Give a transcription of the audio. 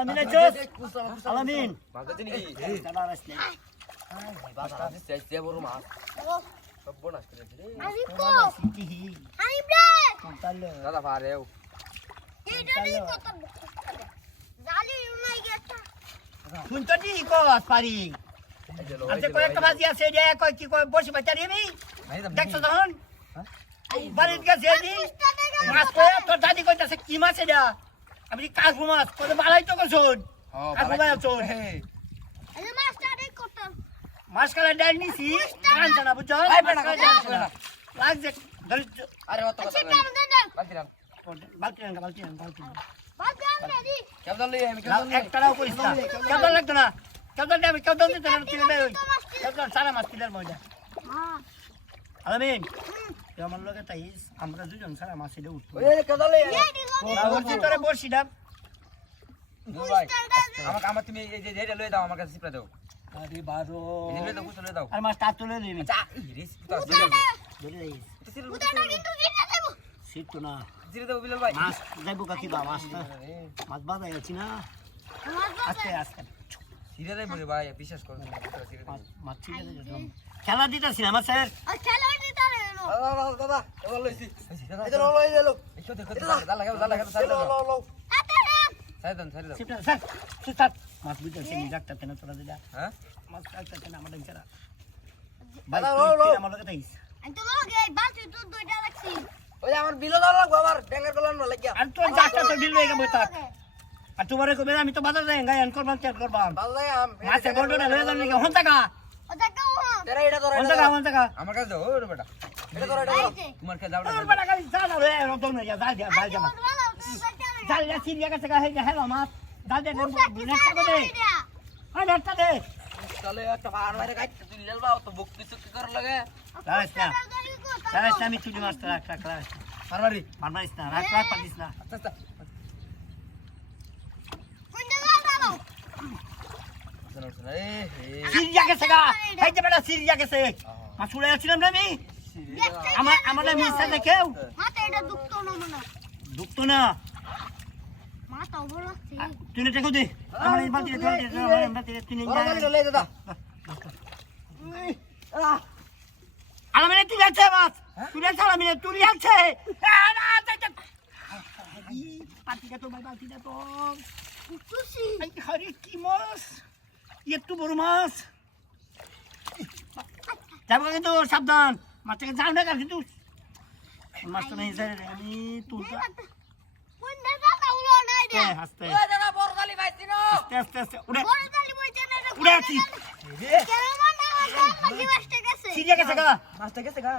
Alamin aja. Alamin. Mangga ini ki. Coba resmi. Bahasa Aziz saya dia baru mas. Bonus kira-kira. Aliko. Siti. Hanibre. Kontalo. Kata Fareu. Ini kok Zali unai geta. Kunto di ko aspari. Aje ko একটা বাজি আছে যে কই কি কই বসে বাচ্চা দিবি? দেখছ তখন? বাড়ির কাছে দি মাছ কই তোর দাদি কইতাছে কি মাছ এটা? আমি কাকু মাছ কই বালাই তো করছুন। কাকু ভাই আছুন। এই মাছটা কত? মাছ কালা ডাল নিছি কাঁচা না বুঝছো? লাগছে ধরে আরে অত কথা সেটা দে দে। বালতি না। বাদ দে দি। কেমন লই আমি কেমন লই একটাও করিস না কেমন লাগতো না কেমন দেবে কেমন দিতে না তুই বে কেমন সারা মাছ কিলার মজা হ্যাঁ। আলামিন কেমন লাগে তাইস আমরা দুজন সারা মাছ এটা উঠবো ওই কেমন লই এই দি গো। বলছি তোরে বসি দাম ভাই আমাকে আমার তুমি এই যে যেটা লই দাও আমার কাছে সিপরা দাও আরে বারো এই লই দাও কুছ লই দাও আর মাছ তার তুলে দিবি চা ইরিস তো আছে ধরে যাইস উদাটা কিন্তু কিনে দেব। শীত তো না জিরে দাও বিলাল ভাই মাছ যাইবো কাকি বা মাছ না মাছ বাজাই আছি না মাছ আস্তে আস্তে জিরে দাও বলে ভাই বিশ্বাস করো জিরে দাও মাছ ঠিক আছে খেলা দিতেছি না মাছের আর খেলা দিতে রে নো। দাদা এবার লইছি এই যে লই গেল এই তো দেখো দাদা লাগা সাইড দাও আতে সাইড দাও সেটা স্যার সুতার মাছ বুঝতেছি নি ডাক্তার কেন তোরা দিলা হ্যাঁ মাছ ডাক্তার কেন আমার ইচ্ছা ভাই দাদা, তুই লো। আমার লগে তাইস আমি তো লগে এই বালতি তো দুইটা রাখছি। ওই আমার বিলো দাও লাগবো আবার ব্যাঙের কলান না লাগিয়া আর তোর যাত্রা তো বিল হয়ে গেছে তাক আর তোমারে কবে আমি তো বাজার যাই গায়ন করবাম চেক করবাম ভালো লাগে আম মাছে বড়টা লয়ে যান নাকি হন টাকা ওটা কেউ তেরা এটা ধরো হন টাকা হন টাকা আমার কাছে দাও ওরে বেটা এটা ধরো তোমার কাছে দাও তোর বড় গাড়ি যা না রে রতন না যা যা যা যা যা যা সিরিয়া কাছে হে হেলো মাছ যা দে নেক্সট করে দে আয় নেক্সট দে চলে একটা ফার মারে গাইতে তুই লেলবাও তো বকতি চুক্তি কর লাগে রাইস না রাইস না আমি চুলি মাছ রাখ রাখ রাখ ফারমারি মারমারিস না রাখ রাখ পারিস না আচ্ছা শোনো এ সিরিয়া কাছে গা এই যে বড় সিরিয়া কাছে মাছ উড়ে আসছিলাম না আমি আমার মিস আছে কেউ মাথা এটা দুঃখ না মনে দুঃখতো না মাথা বড় আছে। তুই না টেকো দে আমার এই বালতি দে আমার বালতি তুই নিয়ে বড় গাড়ি যা লই দাদা আলামিনে তুই আছে মাছ তুই আছে আলামিনে তুই আছে না পাতিটা তো ভাই বালতিটা তো তুসি এই হরি কি মাছ একটু বড় মাছ যাবো কিন্তু সাবধান মাছটাকে যাও না কিন্তু মাছটা নেই স্যার আমি তুলতে কোন দাদা উলো নাই রে। আস্তে ওই দাদা বড় গালি পাইছি না আস্তে আস্তে আস্তে উড়ে বড় দালি বইছে না রে। উড়ে আছি কেন মনে হয় মাঝে মাঝে গেছে। সিরিয়া গেছে গা মাছটা গেছে গা